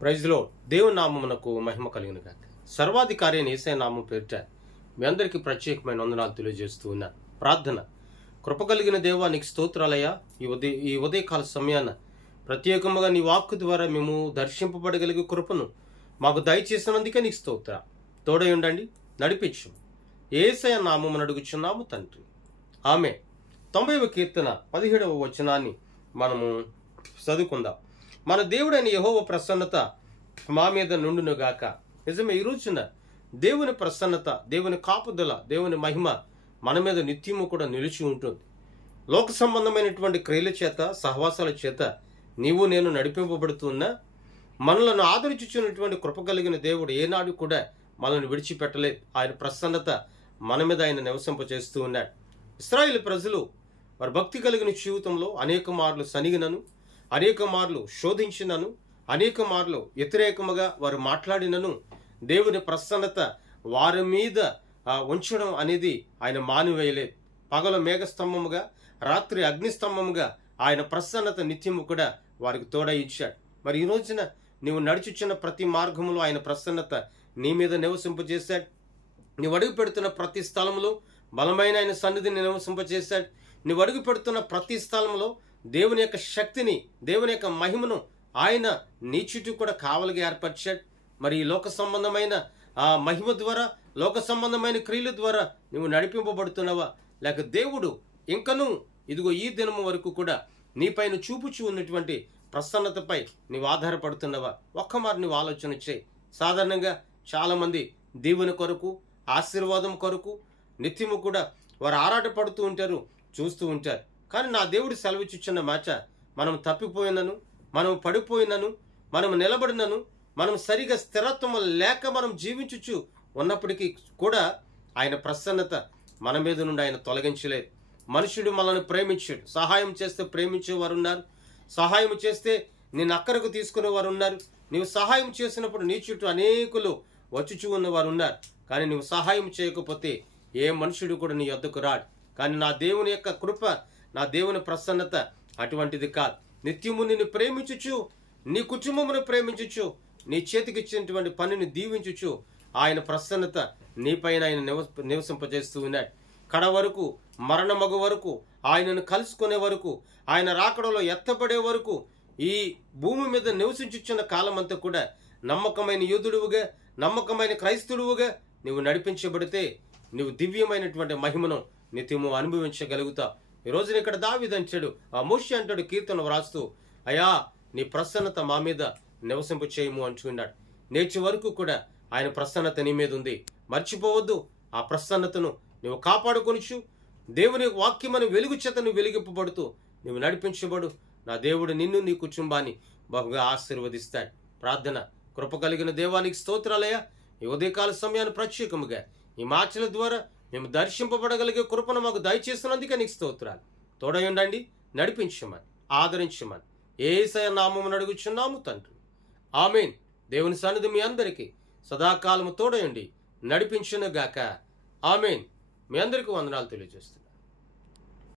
Praise లో దేవుని నామమునకు మహిమ కలుగును గాక. సర్వాధికారి అయిన యేసయ్య నామం పేరిట మీ అందరికీ ప్రత్యేకమైన వందనాలు తెలియజేస్తూ ఉన్నాను. ప్రార్థన. కృప కలిగిన దేవా, నీకు స్తోత్రాలయ్యా. ఈ ఉదయకాల సమయాన ప్రత్యేకముగా నీ వాక్కు ద్వారా మేము దర్శింపబడగలిగే కృపను మాకు దయచేసినందుకే నీకు స్తోత్ర. తోడై ఉండండి, నడిపించు. యేసయ్య నామమున అడుగుచున్నాము తండ్రి, ఆమె. 90వ కీర్తన 17వ వచనాన్ని మనము చదువుకుందాం. మన దేవుడైన యెహోవా ప్రసన్నత మా మీద నుండునుగాక. నిజమే, ఈ రోజున దేవుని ప్రసన్నత, దేవుని కాపుదల, దేవుని మహిమ మన మీద నిత్యము కూడా నిలిచి ఉంటుంది. లోక సంబంధమైనటువంటి క్రియల చేత, సహవాసాల చేత నీవు నేను నడిపింపబడుతున్నా మనలను ఆదరించుచున్నటువంటి కృప కలిగిన దేవుడు ఏనాడు కూడా మనల్ని విడిచిపెట్టలేదు. ఆయన ప్రసన్నత మన మీద ఆయన నివసింపచేస్తూ ఉన్నాడు. ఇశ్రాయేలు ప్రజలు వారి భక్తి కలిగిన జీవితంలో అనేక మార్లు సనిగినను, అనేక మార్లు శోధించినను, అనేక మార్లు వ్యతిరేకముగా వారు మాట్లాడినను దేవుని ప్రసన్నత వారి మీద ఉంచడం అనేది ఆయన మానివేయలేదు. పగల మేఘస్తంభముగా, రాత్రి అగ్నిస్తంభముగా ఆయన ప్రసన్నత నిత్యము కూడా వారికి తోడై ఇచ్చాడు. మరి ఈ రోజున నీవు నడుచుచున్న ప్రతి మార్గములో ఆయన ప్రసన్నత నీ మీద నివసింపజేశాడు. నీవు అడుగు పెడుతున్న ప్రతి స్థలంలో బలమైన ఆయన సన్నిధిని నివసింపజేశాడు. నీవు అడుగు పెడుతున్న ప్రతి స్థలంలో దేవుని యొక్క శక్తిని, దేవుని యొక్క మహిమను ఆయన నీ చుట్టూ కూడా కావలిగా ఏర్పరిచాడు. మరి ఈ లోక సంబంధమైన మహిమ ద్వారా, లోక సంబంధమైన క్రియల ద్వారా నువ్వు నడిపింపబడుతున్నావా, లేక దేవుడు ఇంకనూ ఇదిగో ఈ దినము వరకు కూడా నీపైన చూపుచూ ఉన్నటువంటి ప్రసన్నతపై నీవు ఆధారపడుతున్నావా? ఒక్కమారు నువ్వు ఆలోచన చేయి. సాధారణంగా చాలామంది దేవుని కొరకు, ఆశీర్వాదం కొరకు నిత్యము కూడా వారు ఆరాటపడుతూ ఉంటారు, చూస్తూ ఉంటారు. కానీ నా దేవుడు సెలవిచ్చుచున్న మాట, మనం తప్పిపోయినను, మనం పడిపోయినను, మనం నిలబడినను, మనం సరిగా స్థిరత్వం లేక మనం జీవించుచు ఉన్నప్పటికీ కూడా ఆయన ప్రసన్నత మన మీద నుండి ఆయన తొలగించలేదు. మనుషుడు మనల్ని ప్రేమించాడు. సహాయం చేస్తే ప్రేమించేవారు ఉన్నారు, సహాయం చేస్తే నేను అక్కరకు తీసుకునేవారు ఉన్నారు. నీవు సహాయం చేసినప్పుడు నీ చుట్టూ అనేకులు వచ్చుచూ ఉన్నవారు ఉన్నారు. కానీ నువ్వు సహాయం చేయకపోతే ఏ మనుషుడు కూడా నీ వద్దకు రాడు. కానీ నా దేవుని యొక్క కృప, నా దేవుని ప్రసన్నత అటువంటిది కాదు. నిత్యము నిన్ను ప్రేమించుచు, నీ కుటుంబమును ప్రేమించుచు, నీ చేతికి ఇచ్చినటువంటి పనిని దీవించుచు ఆయన ప్రసన్నత నీపైన ఆయన నివసింపజేస్తూ ఉన్నాడు. కడ వరకు, మరణమగు వరకు, ఆయనను కలుసుకునే వరకు, ఆయన రాకడలో ఎత్తబడే వరకు, ఈ భూమి మీద నివసించుచున్న కాలమంతా కూడా నమ్మకమైన యూదుడువుగా, నమ్మకమైన క్రైస్తవుడువుగా నువ్వు నడిపించబడితే నువ్వు దివ్యమైనటువంటి మహిమను నిత్యము అనుభవించగలుగుతావు. ఈ రోజున ఇక్కడ దావీదు అంటాడు, ఆ మోషే అంటాడు కీర్తన వ్రాస్తూ, అయా నీ ప్రసన్నత మా మీద నివసింపు చేయము అంటున్నాడు. నేర్చే వరకు కూడా ఆయన ప్రసన్నత నీ మీద ఉంది. మర్చిపోవద్దు. ఆ ప్రసన్నతను నువ్వు కాపాడుకొనిచు దేవుని వాక్యమని వెలుగు చేత నువ్వు వెలిగింపబడుతూ నువ్వు నడిపించబడు. నా దేవుడు నిన్ను, నీ కుటుంబాన్ని బహుగా ఆశీర్వదిస్తాడు. ప్రార్థన. కృప కలిగిన దేవానికి స్తోత్రాలయ్యా. ఈ ఉదయకాల సమయాన్ని ప్రత్యేకముగా ఈ మాటల ద్వారా మేము దర్శింపబడగలిగే కృపను మాకు దయచేసినందుకే నీకు స్తోత్రాలు. తోడై ఉండండి, నడిపించమని, ఆదరించమని యేసయ్య నామమున అడుగుచున్నాము తండ్రి, ఆమేన్. దేవుని సన్నిధి మీ అందరికీ సదాకాలము తోడై ఉండి నడిపించునుగాక. ఆమేన్. మీ అందరికీ వందనాలు తెలియజేస్తున్నాను.